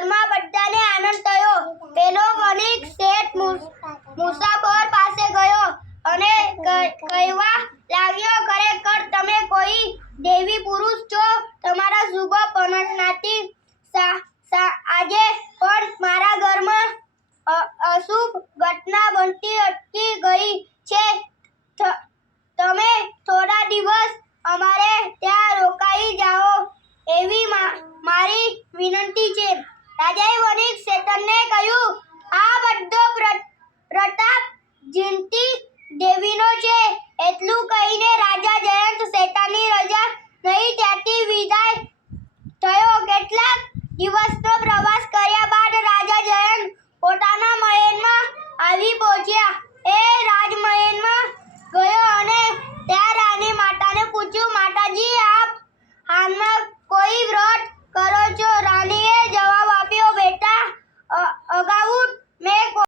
ઘરમાં બધાને આનંદ થયો. પેલો વણિક શેઠ મુસાફર પાસે ગયો અને કહેવા લાગ્યો, ખરેખર તમે કોઈ દેવી પુરુષ છો. તમારા શુભ પરિણામથી આજે પણ મારા ઘરમાં અશુભ ઘટના બનતી અટકી ગઈ છે. તમે થોડા દિવસ અમારે ત્યાં રોકાઈ જાઓ એવી મારી વિનંતી છે. રાજાએ વણિક શેઠને કહ્યું, આ બધો પ્રતાપ જીનતી દેવીનો છે. એટલું કહીને રાજા જયંત શેઠની રજા લઈ ત્યાંથી વિદાય થયો. કેટલાક દિવસનો